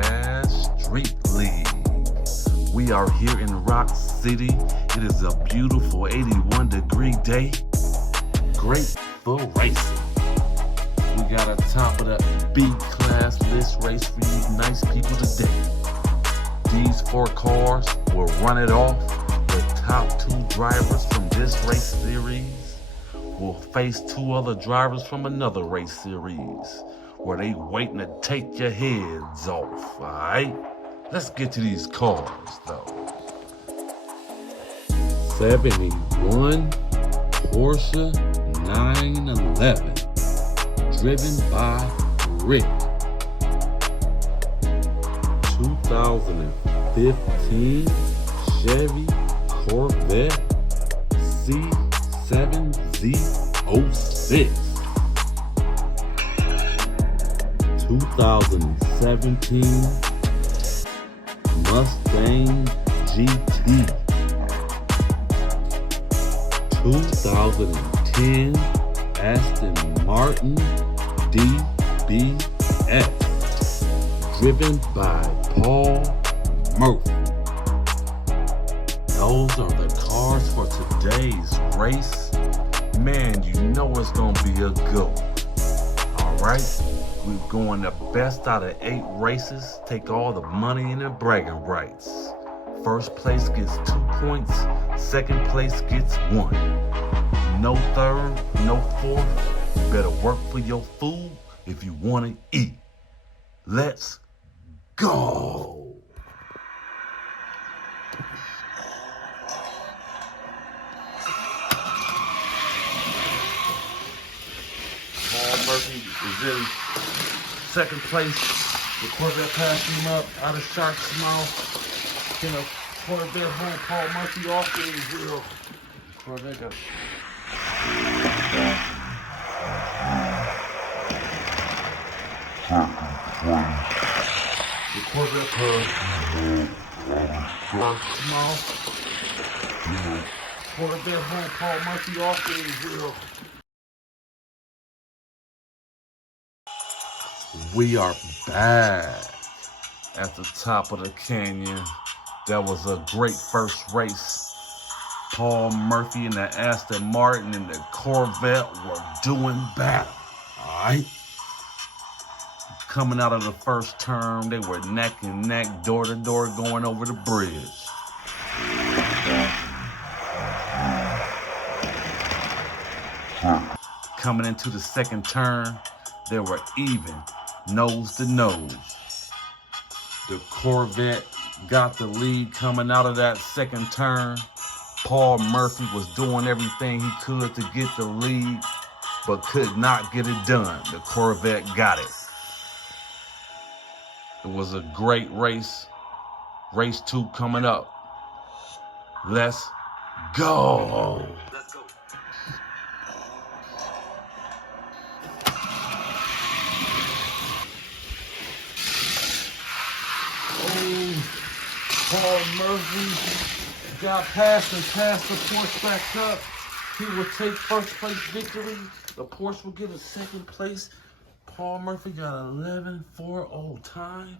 DieCast Street League. We are here in Rock City. It is a beautiful 81-degree day. Great for racing. We got a top of the B-class list race for you nice people today. These 4 cars will run it off. The top 2 drivers from this race series will face 2 other drivers from another race series where they waiting to take your heads off, alright? Let's get to these cars though. 71 Porsche 911, driven by Rick. 2015 Chevy Corvette Z06. 2017 Mustang GT. 2010 Aston Martin DBS, driven by Paul Murphy. Those are the cars for today's race. Man, you know it's gonna be a good one. Alright, we're going the best out of 8 races. Take all the money and the bragging rights. First place gets 2 points, second place gets 1. No third, no fourth. You better work for your food if you want to eat. Let's go. Paul Murphy is in second place. The Corvette passed him up out of Shark's mouth. Can a Corvette hold Paul Murphy off to his wheel? Corvette got the Corvette passed Shark's mouth. Corvette hold Paul Murphy off to his wheel. We are back at the top of the canyon. That was a great first race. Paul Murphy and the Aston Martin and the Corvette were doing battle. Alright? Coming out of the first turn, they were neck and neck, door to door, going over the bridge. Coming into the second turn, they were even, nose to nose. The Corvette got the lead coming out of that second turn. Paul Murphy was doing everything he could to get the lead, but could not get it done. The Corvette got it. It was a great race. Race 2 coming up. Let's go. Let's go. Paul Murphy got past and passed the Porsche back up. He will take first place victory. The Porsche will get a second place. Paul Murphy got 11.40 time.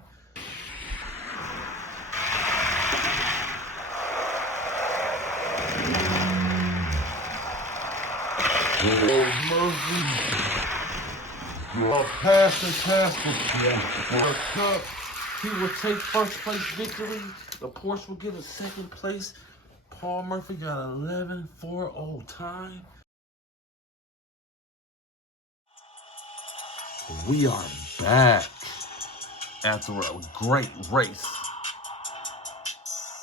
Murphy passed and passed the cup. He will take first place victory. The Porsche will get a second place. Paul Murphy got 11.40 time. We are back after a great race.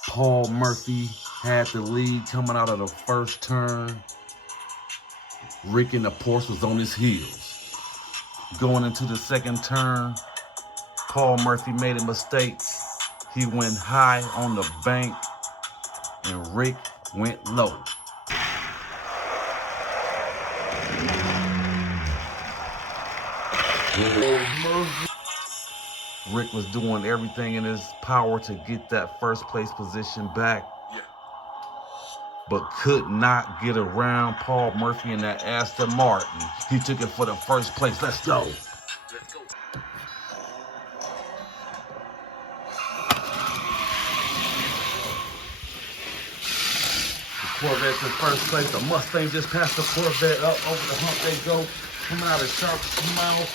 Paul Murphy had the lead coming out of the first turn. Rick and the Porsche was on his heels. Going into the second turn, Paul Murphy made a mistake. He went high on the bank and Rick went low. Rick was doing everything in his power to get that first place position back, but could not get around Paul Murphy and that Aston Martin. He took it for the first place. Let's go. Corvette's in first place. The Mustang just passed the Corvette up over the hump. They go. Coming out of Sharp's mouth.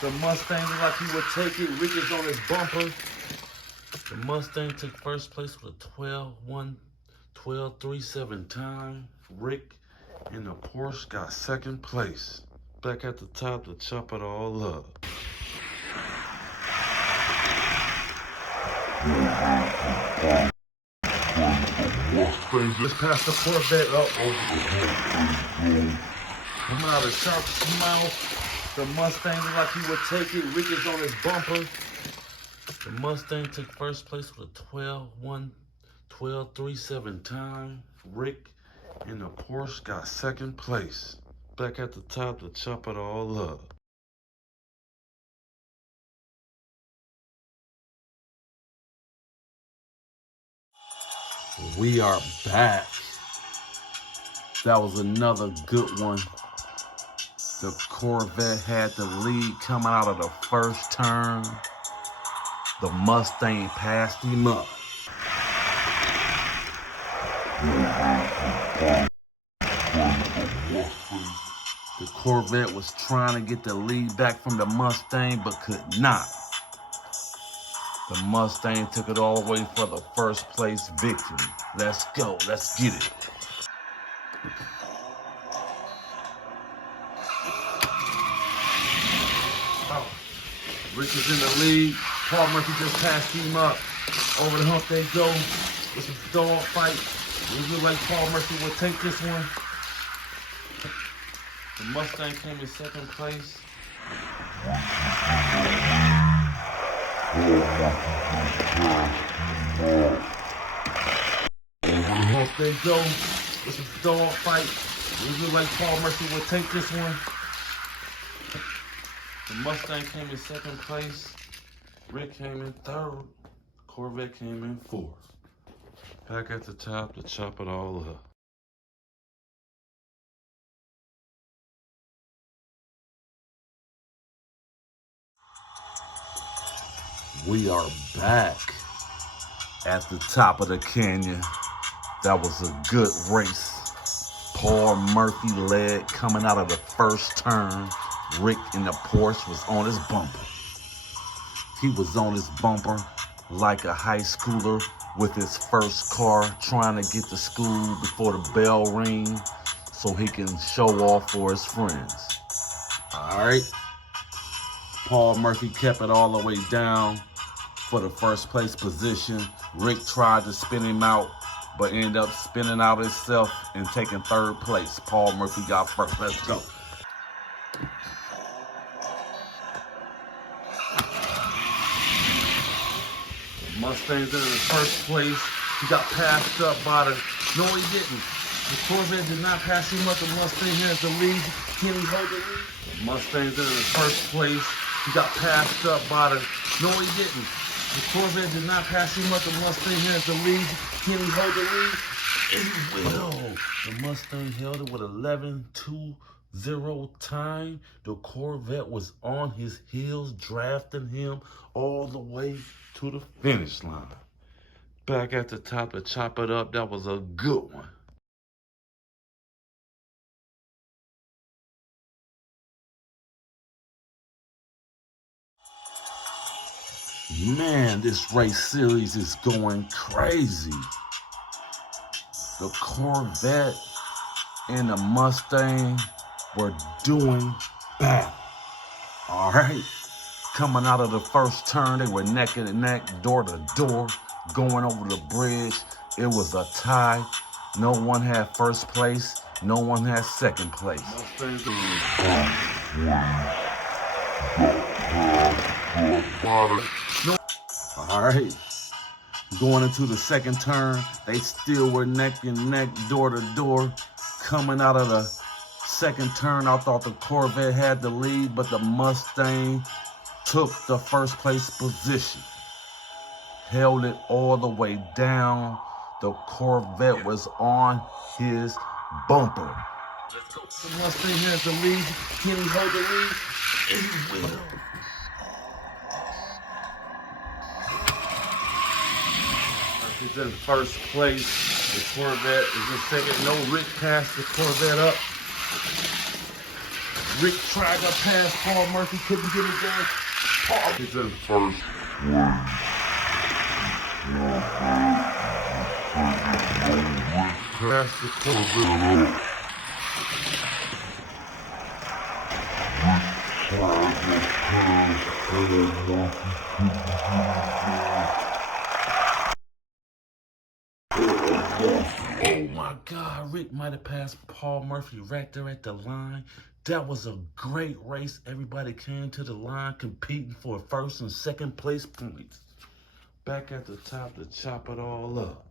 The Mustang look like he would take it. Rick is on his bumper. The Mustang took first place with a 12.37 time. Rick in the Porsche got second place. Back at the top to chop it all up. Mustang just passed the Corvette up over the hump. Coming out of Sharp's mouth. The Mustang look like he would take it. Rick is on his bumper. The Mustang took first place with a 12.37 time. Rick in the Porsche got second place. Back at the top to chop it all up. We are back. That was another good one. The Corvette had the lead coming out of the first turn. The Mustang passed him up. The Corvette was trying to get the lead back from the Mustang, but could not. The Mustang took it all the way for the first place victory. Let's go, let's get it. Oh. Rick is in the lead. Paul Murphy just passed him up. Over the hump they go. It's a dog fight. It look like Paul Murphy will take this one. The Mustang came in second place. Over the hump they go. It's a dog fight. It look like Paul Murphy will take this one. The Mustang came in second place. Rick came in third. Corvette came in fourth. Back at the top to chop it all up. We are back at the top of the canyon. That was a good race. Paul Murphy led coming out of the first turn. Rick in the Porsche was on his bumper. He was on his bumper like a high schooler with his first car, trying to get to school before the bell rings so he can show off for his friends. All right. Paul Murphy kept it all the way down for the first place position. Rick tried to spin him out, but ended up spinning out himself and taking third place. Paul Murphy got first. Let's go. Mustang's in his first place. He got passed up by the... No, he didn't. The Corvette did not pass him up. The Mustang has the lead. Can he hold the lead? The Mustang's in his first place. He got passed up by the... No, he didn't. The Corvette did not pass him up. The Mustang has the lead. Can he hold the lead? He will. The Mustang held it with 11.20 time. The Corvette was on his heels, drafting him all the way to the finish line. Back at the top to chop it up. That was a good one. Man, this race series is going crazy. The Corvette and the Mustang were doing battle. All right. Coming out of the first turn, they were neck and neck, door to door, going over the bridge. It was a tie. No one had first place. No one had second place. All right. Going into the second turn, they still were neck and neck, door to door. Coming out of the second turn, I thought the Corvette had the lead, but the Mustang took the first place position. Held it all the way down. The Corvette was on his bumper. The Mustang has the lead. Can he hold the lead? He will. He's in first place. The Corvette is in second. No, Rick passed the Corvette up. Rick tried to pass Paul Murphy, couldn't get it done. Paul is in first. Pass the Corvette up. Oh my God, Rick might have passed Paul Murphy right there at the line. That was a great race. Everybody came to the line competing for first and second place points. Back at the top to chop it all up.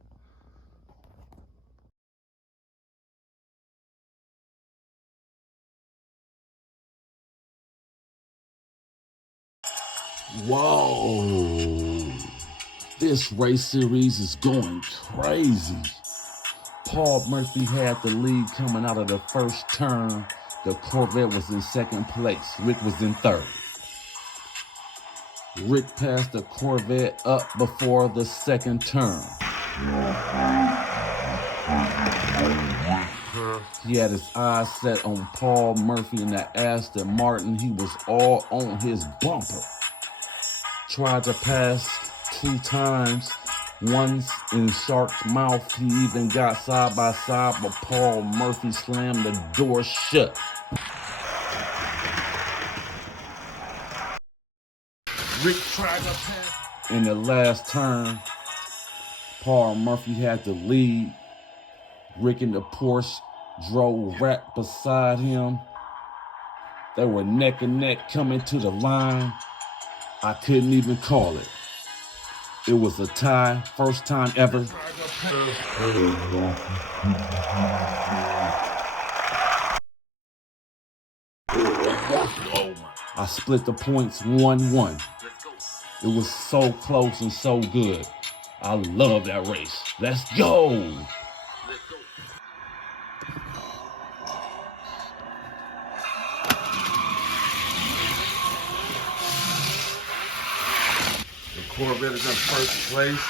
Whoa, this race series is going crazy. Paul Murphy had the lead coming out of the first turn. The Corvette was in second place. Rick was in third. Rick passed the Corvette up before the second turn. He had his eyes set on Paul Murphy in the Aston Martin. He was all on his bumper. Tried to pass 2 times. Once in Shark's mouth. He even got side by side, but Paul Murphy slammed the door shut. Rick tried to pass. In the last turn, Paul Murphy had the lead. Rick in the Porsche drove right beside him. They were neck and neck coming to the line. I couldn't even call it. It was a tie, first time ever. I split the points 1-1. It was so close and so good. I love that race. Let's go. Corvette is in first place.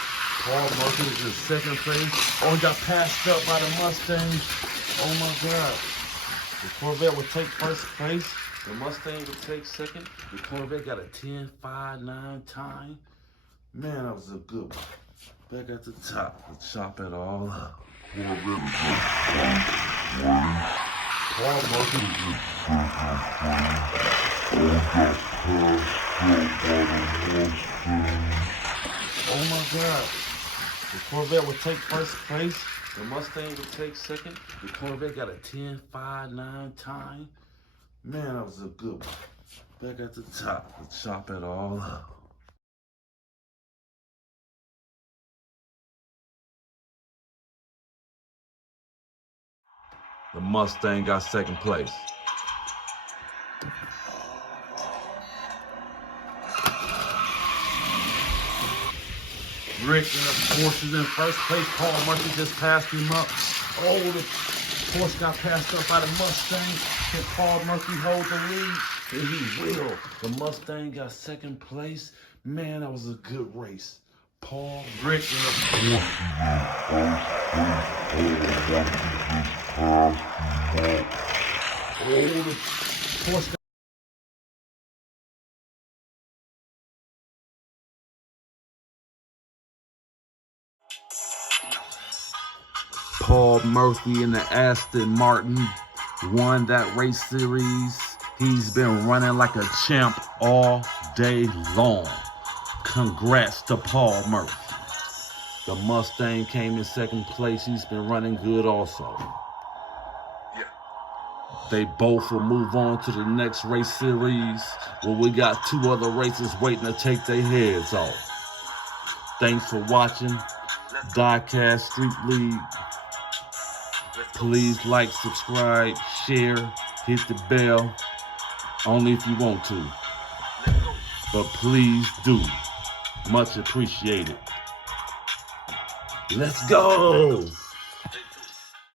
Paul Murphy is in second place. Oh, he got passed up by the Mustang. Oh my God. The Corvette would take first place. The Mustang would take second. The Corvette got a 10.59 time. Man, that was a good one. Back at the top, let's chop it all up. Paul Murphy Oh my God. The Corvette would take first place. The Mustang would take second. The Corvette got a 10.59 time. Man, that was a good one. Back at the top, let's chop it all up. The Mustang got second place. Rick in the Porsche is in first place. Paul Murphy just passed him up. Oh, the Porsche got passed up by the Mustang. Can Paul Murphy hold the lead? And he will. The Mustang got second place. Man, that was a good race. Paul Rick in the Porsche. Oh, the Porsche got Paul Murphy in the Aston Martin won that race series. He's been running like a champ all day long. Congrats to Paul Murphy. The Mustang came in second place. He's been running good also. They both will move on to the next race series where we got 2 other races waiting to take their heads off. Thanks for watching DieCast Street League. Please like, subscribe, share, hit the bell, only if you want to. But please do. Much appreciated. Let's go!